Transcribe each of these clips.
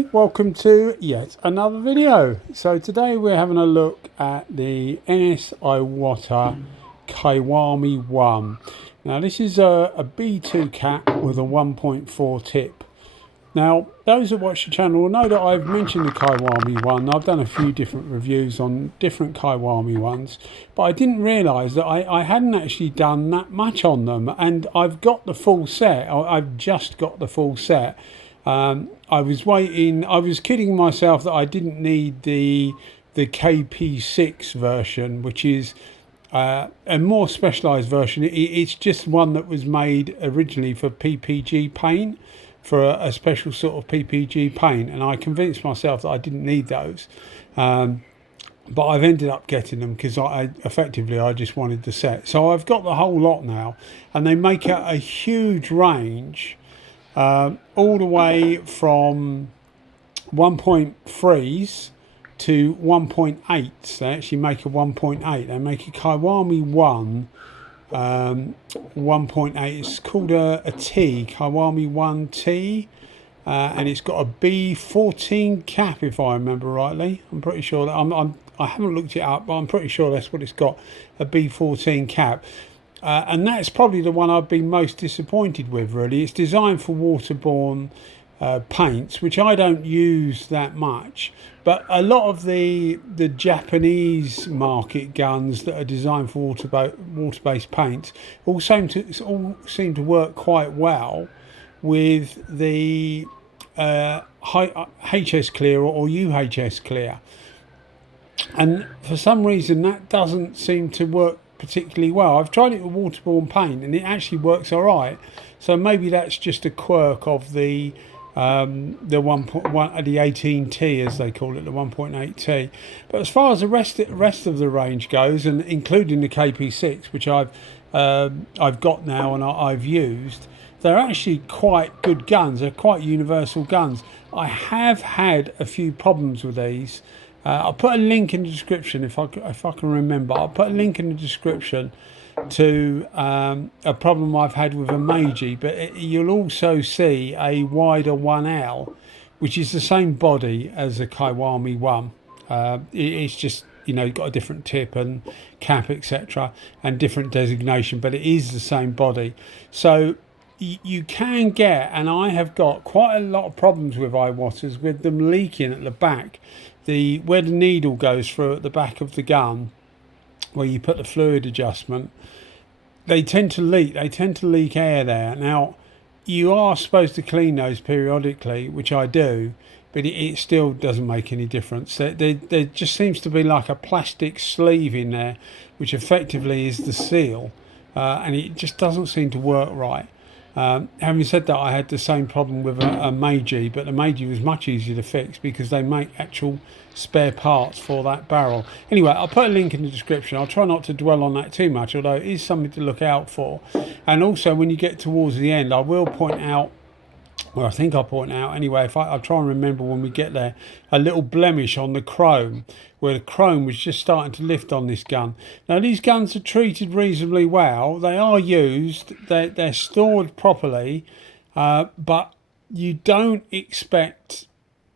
everybody, welcome to yet another video. So today we're having a look at the Anest Iwata Kiwami1. Now this is a B2 cap with a 1.4 tip. Now those that watch the channel will know that I've mentioned the Kiwami1. I've done a few different reviews on different Kiwami1s, but I didn't realise that I hadn't actually done that much on them, and I've got the full set. I've just got the full set. I was waiting. I was kidding myself that I didn't need the KP6 version, which is a more specialised version. It's just one that was made originally for PPG paint, for a special sort of PPG paint, and I convinced myself that I didn't need those. But I've ended up getting them because I just wanted the set. So I've got the whole lot now, and they make a huge range. All the way from 1.3s to 1.8s. They actually make a 1.8. They make a Kiwami1 1.8. It's called a T, Kiwami1 T, and it's got a B14 cap, if I remember rightly. I'm pretty sure that I haven't looked it up, but I'm pretty sure that's what it's got, a B14 cap. And that's probably the one I've been most disappointed with, really. It's designed for waterborne paints, which I don't use that much. But a lot of the Japanese market guns that are designed for water-based paints all seem to work quite well with the HS Clear or UHS Clear. And for some reason that doesn't seem to work particularly well. I've tried it with waterborne paint and it actually works all right. So maybe that's just a quirk of the 18T, as they call it, the 1.8T. But as far as the rest of the range goes, and including the KP6, which I've got now and I've used, they're actually quite good guns. They're quite universal guns. I have had a few problems with these. I'll put a link in the description if I can remember. I'll put a link in the description to a problem I've had with a Meiji, but you'll also see a wider 1L, which is the same body as a Kiwami1. It's just, you know, got a different tip and cap, etc., and different designation, but it is the same body. So you can get, and I have got quite a lot of problems with Iwatas, with them leaking at the back. Where the needle goes through at the back of the gun, where you put the fluid adjustment, they tend to leak. They tend to leak air there. Now, you are supposed to clean those periodically, which I do, but it still doesn't make any difference. There just seems to be like a plastic sleeve in there, which effectively is the seal, and it just doesn't seem to work right. Having said that, I had the same problem with a Meiji, but the Meiji was much easier to fix because they make actual spare parts for that barrel. Anyway, I'll put a link in the description. I'll try not to dwell on that too much, although it is something to look out for. And also, when you get towards the end, I will point out, well, I think I'll point out anyway, I'll try and remember when we get there, a little blemish on the chrome, where the chrome was just starting to lift on this gun. Now, these guns are treated reasonably well. They are used, they're stored properly, but you don't expect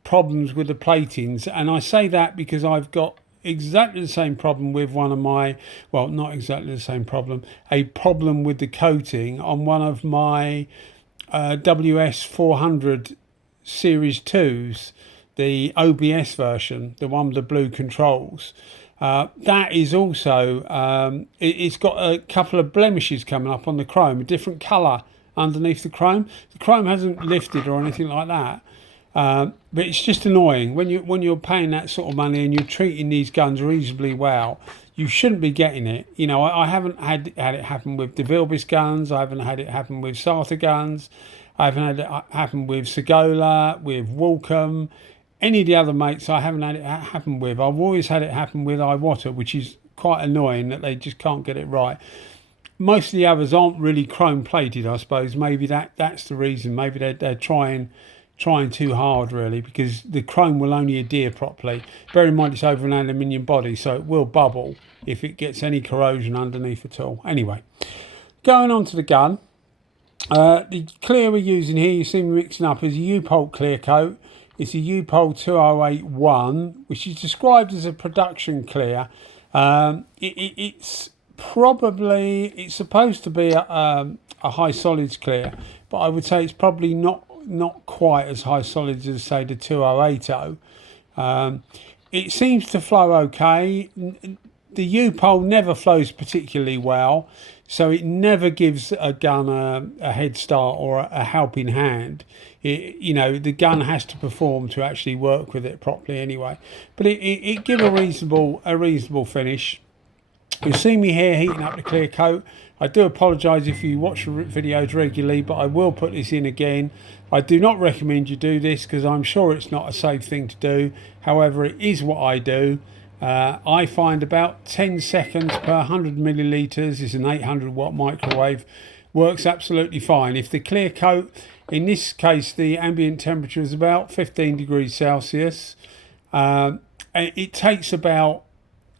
problems with the platings. And I say that because I've got exactly the same problem with one of my, well, not exactly the same problem, a problem with the coating on one of my WS400 Series 2s, the OBS version, the one with the blue controls. That is also, it's got a couple of blemishes coming up on the chrome, a different colour underneath the chrome. The chrome hasn't lifted or anything like that. But it's just annoying when you're paying that sort of money and you're treating these guns reasonably well. You shouldn't be getting it. You know, I haven't had it happen with DeVilbiss guns. I haven't had it happen with Sartor guns. I haven't had it happen with Segola, with Walcom, any of the other mates. I haven't had it happen with. I've always had it happen with Iwata, which is quite annoying that they just can't get it right. Most of the others aren't really chrome plated, I suppose. Maybe that's the reason. Maybe they're trying too hard, really, because the chrome will only adhere properly. Bear in mind it's over an aluminium body, so it will bubble if it gets any corrosion underneath at all. Anyway, going on to the gun. The clear we're using here, you see me mixing up, is a Upol clear coat. It's a Upol 2081, which is described as a production clear. It's supposed to be a high solids clear, but I would say it's probably not quite as high solids as, say, the 2080. It seems to flow okay. The Upol never flows particularly well, so it never gives a gun a head start or a helping hand. The gun has to perform to actually work with it properly anyway. But it gives a reasonable finish. You'll see me here heating up the clear coat. I do apologise if you watch the videos regularly, but I will put this in again. I do not recommend you do this because I'm sure it's not a safe thing to do. However, it is what I do. I find about 10 seconds per 100 millilitres is an 800 watt microwave. Works absolutely fine. If the clear coat, in this case the ambient temperature is about 15 degrees Celsius, it takes about,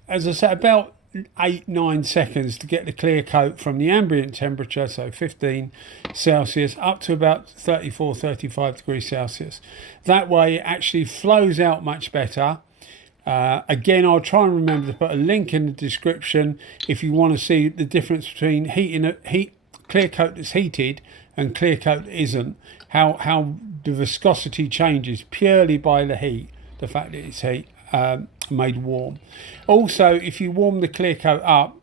as I said, about 8-9 seconds to get the clear coat from the ambient temperature, so 15 Celsius, up to about 34-35 degrees Celsius. That way it actually flows out much better. Again, I'll try and remember to put a link in the description if you want to see the difference between clear coat that's heated and clear coat that isn't, how the viscosity changes purely by the heat, the fact that it's made warm. Also, if you warm the clear coat up,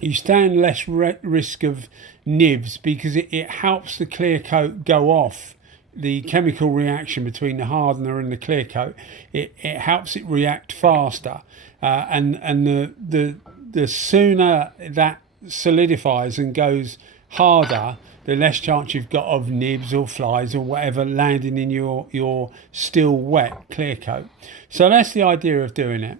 you stand less risk of nibs because it helps the clear coat go off. The chemical reaction between the hardener and the clear coat, it helps it react faster, and the sooner that solidifies and goes harder, the less chance you've got of nibs or flies or whatever landing in your still wet clear coat. So that's the idea of doing it.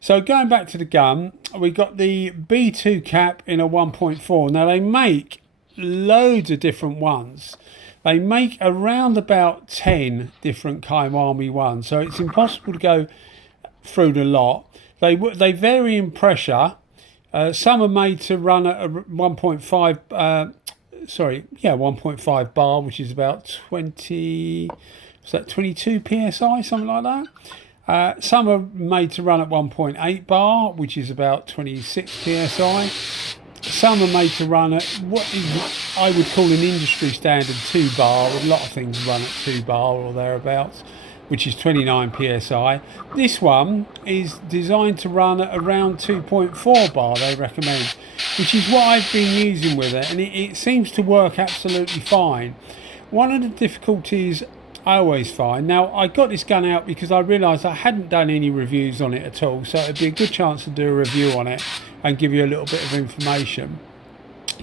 So going back to the gun, we got the B2 cap in a 1.4. Now they make loads of different ones. They make around about 10 different Kiwami ones, so it's impossible to go through the lot. They vary in pressure. Some are made to run at a 1.5 bar, which is about 22 psi, something like that. Some are made to run at 1.8 bar, which is about 26 psi. Some are made to run at what I would call an industry standard 2 bar. A lot of things run at 2 bar or thereabouts, which is 29 psi. This one is designed to run at around 2.4 bar, they recommend, which is what I've been using with it, and it seems to work absolutely fine. One of the difficulties I always find, now I got this gun out because I realised I hadn't done any reviews on it at all, so it'd be a good chance to do a review on it and give you a little bit of information.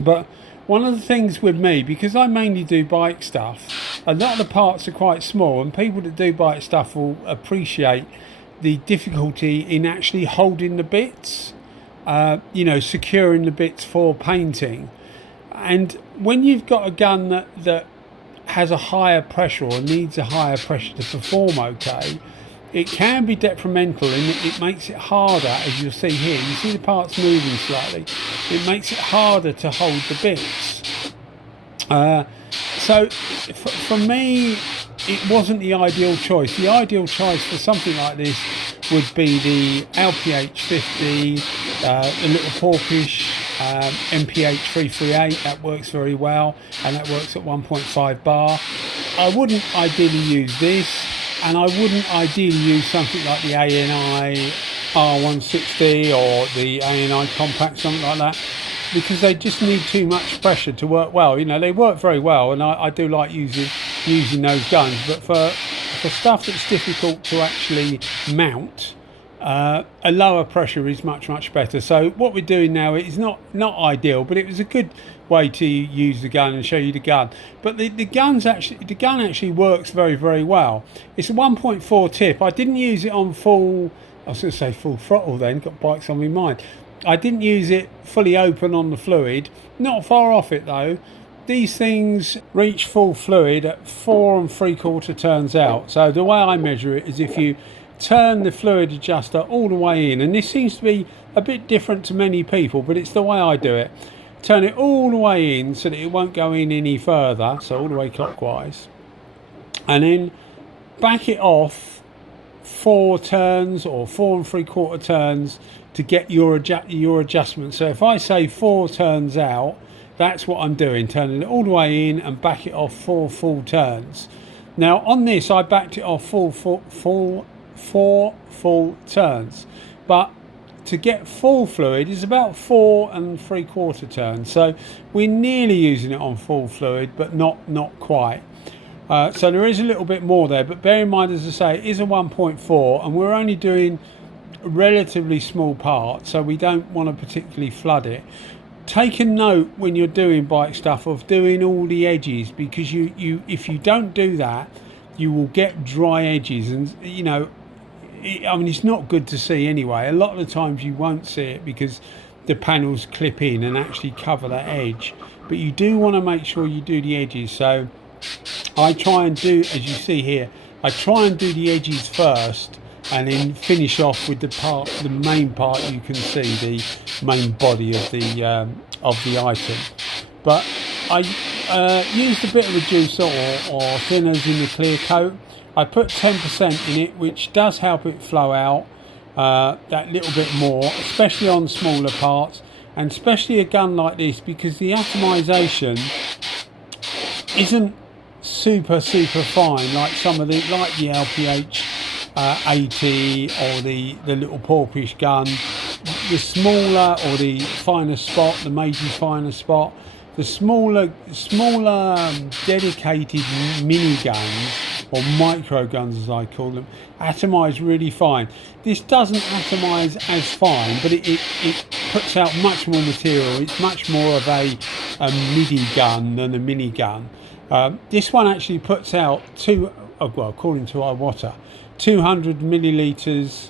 But one of the things with me, because I mainly do bike stuff, a lot of the parts are quite small, and people that do bike stuff will appreciate the difficulty in actually holding the bits, securing the bits for painting. And when you've got a gun that has a higher pressure or needs a higher pressure to perform okay, it can be detrimental, and it makes it harder, as you'll see here. You see the parts moving slightly. It makes it harder to hold the bits. So for me, it wasn't the ideal choice. The ideal choice for something like this would be the LPH50, the little Porkish MPH 338. That works very well, and that works at 1.5 bar. I wouldn't ideally use this, and I wouldn't ideally use something like the ANI R160 or the ANI Compact, something like that, because they just need too much pressure to work well. They work very well, and I do like using those guns, but for stuff that's difficult to actually mount, a lower pressure is much better. So what we're doing now is not ideal, but it was a good way to use the gun and show you the gun. But the gun actually works very well. It's a 1.4 tip. I didn't use it on full throttle then, got bikes on my mind. I didn't use it fully open on the fluid, not far off it though. These things reach full fluid at 4 3/4 turns out. So the way I measure it is if you turn the fluid adjuster all the way in, and this seems to be a bit different to many people, but it's the way I do it. Turn it all the way in so that it won't go in any further, so all the way clockwise, and then back it off 4 turns or 4 3/4 turns to get your adjustment. So if I say 4 turns out, that's what I'm doing, turning it all the way in and back it off 4 full turns. Now on this, I backed it off 4 full turns, but to get full fluid is about 4 3/4 turns. So we're nearly using it on full fluid, but not quite. So there is a little bit more there, but bear in mind, as I say, it is a 1.4 and we're only doing a relatively small part, so we don't want to particularly flood it. Take a note when you're doing bike stuff of doing all the edges, because if you don't do that, you will get dry edges, and you know, I mean, it's not good to see anyway. A lot of the times you won't see it because the panels clip in and actually cover that edge, but you do want to make sure you do the edges. So I try and do, as you see here, I try and do the edges first and then finish off with the main part. You can see the main body of the item. But I used a bit of a juicer or thinners in the clear coat. I put 10% in it, which does help it flow out that little bit more, especially on smaller parts, and especially a gun like this, because the atomization isn't super fine like some of the LPH 80 or the little Porpish gun. The smaller or the finer spot, the Meiji finer spot, the smaller dedicated mini guns or micro guns, as I call them, atomize really fine. This doesn't atomize as fine, but it puts out much more material. It's much more of a midi gun than a mini gun. This one actually puts out according to Iwata, 200 milliliters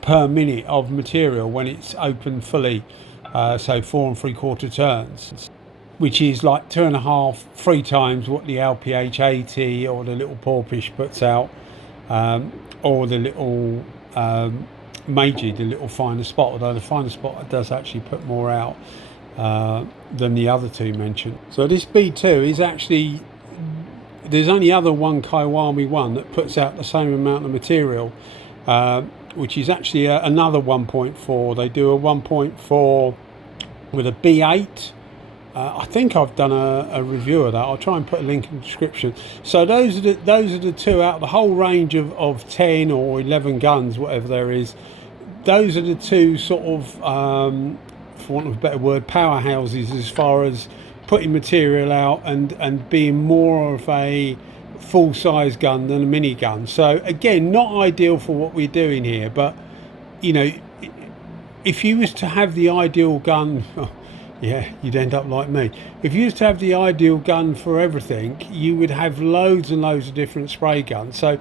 per minute of material when it's open fully, so 4 3/4 turns, which is like 2.5, 3 times what the LPH 80 or the little Porpish puts out, or the little Meiji, the little finer spot, although the finer spot does actually put more out than the other two mentioned. So this B2 is actually, there's only other one Kiwami1 that puts out the same amount of material, which is actually another 1.4. They do a 1.4 with a B8. I think I've done a review of that. I'll try and put a link in the description. So those are the two out of the whole range of 10 or 11 guns, whatever there is. Those are the two sort of, for want of a better word, powerhouses as far as putting material out and being more of a full-size gun than a mini gun. So again, not ideal for what we're doing here, but you know, if you was to have the ideal gun, yeah, you'd end up like me. If you used to have the ideal gun for everything, you would have loads and loads of different spray guns. So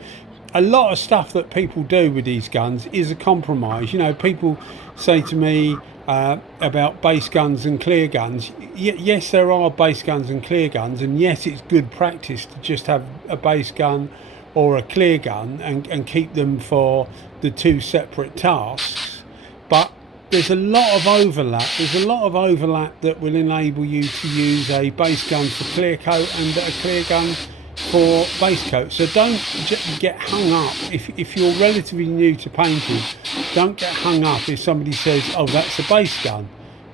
a lot of stuff that people do with these guns is a compromise. You know, people say to me about base guns and clear guns. Yes, there are base guns and clear guns, and yes, it's good practice to just have a base gun or a clear gun and keep them for the two separate tasks. But there's a lot of overlap. There's a lot of overlap that will enable you to use a base gun for clear coat and a clear gun for base coat. So don't get hung up if you're relatively new to painting. Don't get hung up if somebody says, oh, that's a base gun.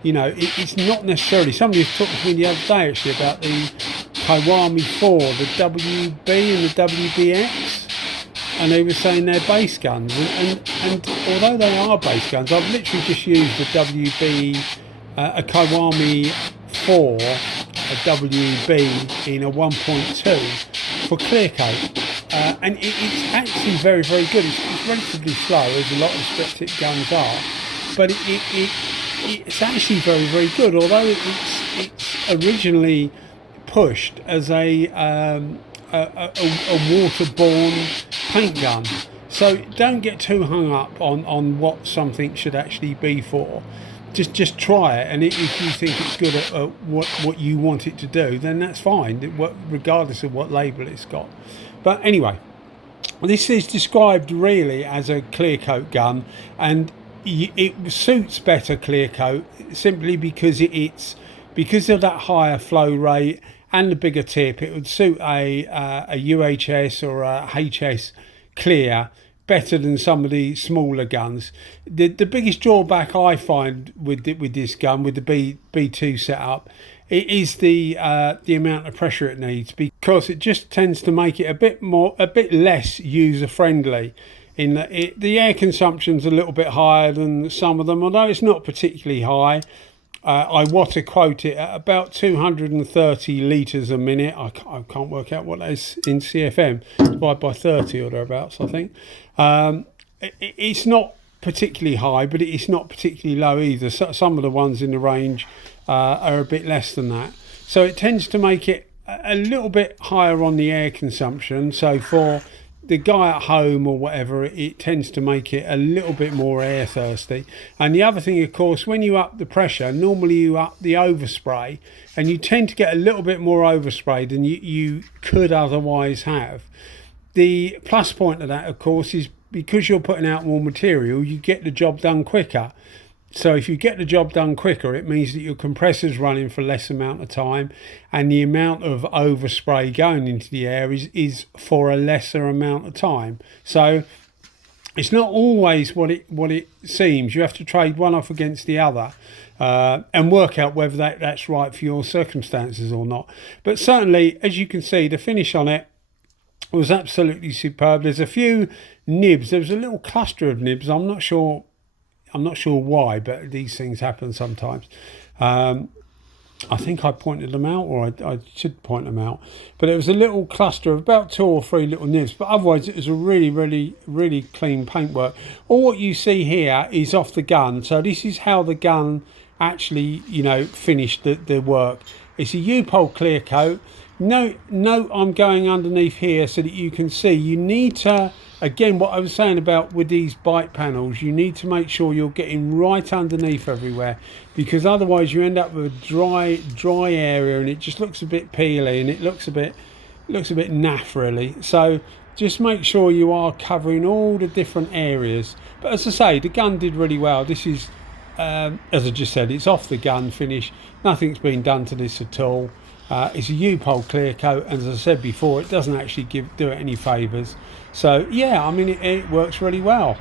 You know, it's not necessarily. Somebody was talking to me the other day actually about the Kiwami4, the WB and the WBX, and they were saying they're base guns, and although they are base guns, I've literally just used the WB, a Kiwami4, a WB in a 1.2 for clear coat, and it's actually very good. It's relatively slow, as a lot of Spectic guns are, but it's actually very good, although it's originally pushed as a waterborne paint gun. So don't get too hung up on what something should actually be for. Just try it, and if you think it's good at what you want it to do, then that's fine, regardless of what label it's got. But anyway, this is described really as a clear coat gun, and it suits better clear coat simply because because of that higher flow rate and the bigger tip, it would suit a UHS or a HS clear better than some of the smaller guns. The biggest drawback I find with this gun, with the B2 setup, it is the amount of pressure it needs, because it just tends to make it a bit less user friendly. In that the air consumption's a little bit higher than some of them, although it's not particularly high. I water quote it at about 230 litres a minute. I can't work out what that is in CFM. Divided by 30 or thereabouts, I think. It's not particularly high, but it's not particularly low either. So some of the ones in the range are a bit less than that. So it tends to make it a little bit higher on the air consumption. So for the guy at home or whatever, it tends to make it a little bit more air thirsty. And the other thing, of course, when you up the pressure, normally you up the overspray, and you tend to get a little bit more overspray than you could otherwise have. The plus point of that, of course, is because you're putting out more material, you get the job done quicker. So if you get the job done quicker, it means that your compressor's running for less amount of time, and the amount of overspray going into the air is for a lesser amount of time. So it's not always what it seems. You have to trade one off against the other and work out whether that's right for your circumstances or not. But certainly, as you can see, the finish on it was absolutely superb. There's a few nibs. There was a little cluster of nibs. I'm not sure why, but these things happen sometimes. I think I pointed them out, or I should point them out. But it was a little cluster of about 2 or 3 little nibs. But otherwise, it was a really, really, really clean paintwork. All what you see here is off the gun. So this is how the gun actually, finished the work. It's a Upol clear coat. No, I'm going underneath here so that you can see. You need to, again, what I was saying about with these bite panels, you need to make sure you're getting right underneath everywhere, because otherwise you end up with a dry area, and it just looks a bit peely, and it looks a bit naff really. So just make sure you are covering all the different areas. But as I say, the gun did really well. This is, as I just said, it's off the gun finish. Nothing's been done to this at all. It's a Upol clear coat, and as I said before, it doesn't actually do it any favours. So yeah, I mean, it works really well.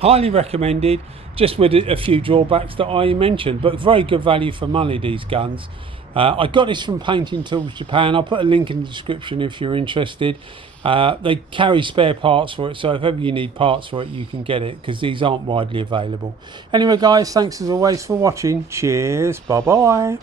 Highly recommended, just with a few drawbacks that I mentioned, but very good value for money, these guns. I got this from Painting Tools Japan. I'll put a link in the description if you're interested. They carry spare parts for it, so if ever you need parts for it, you can get it, because these aren't widely available. Anyway guys, thanks as always for watching. Cheers, bye bye.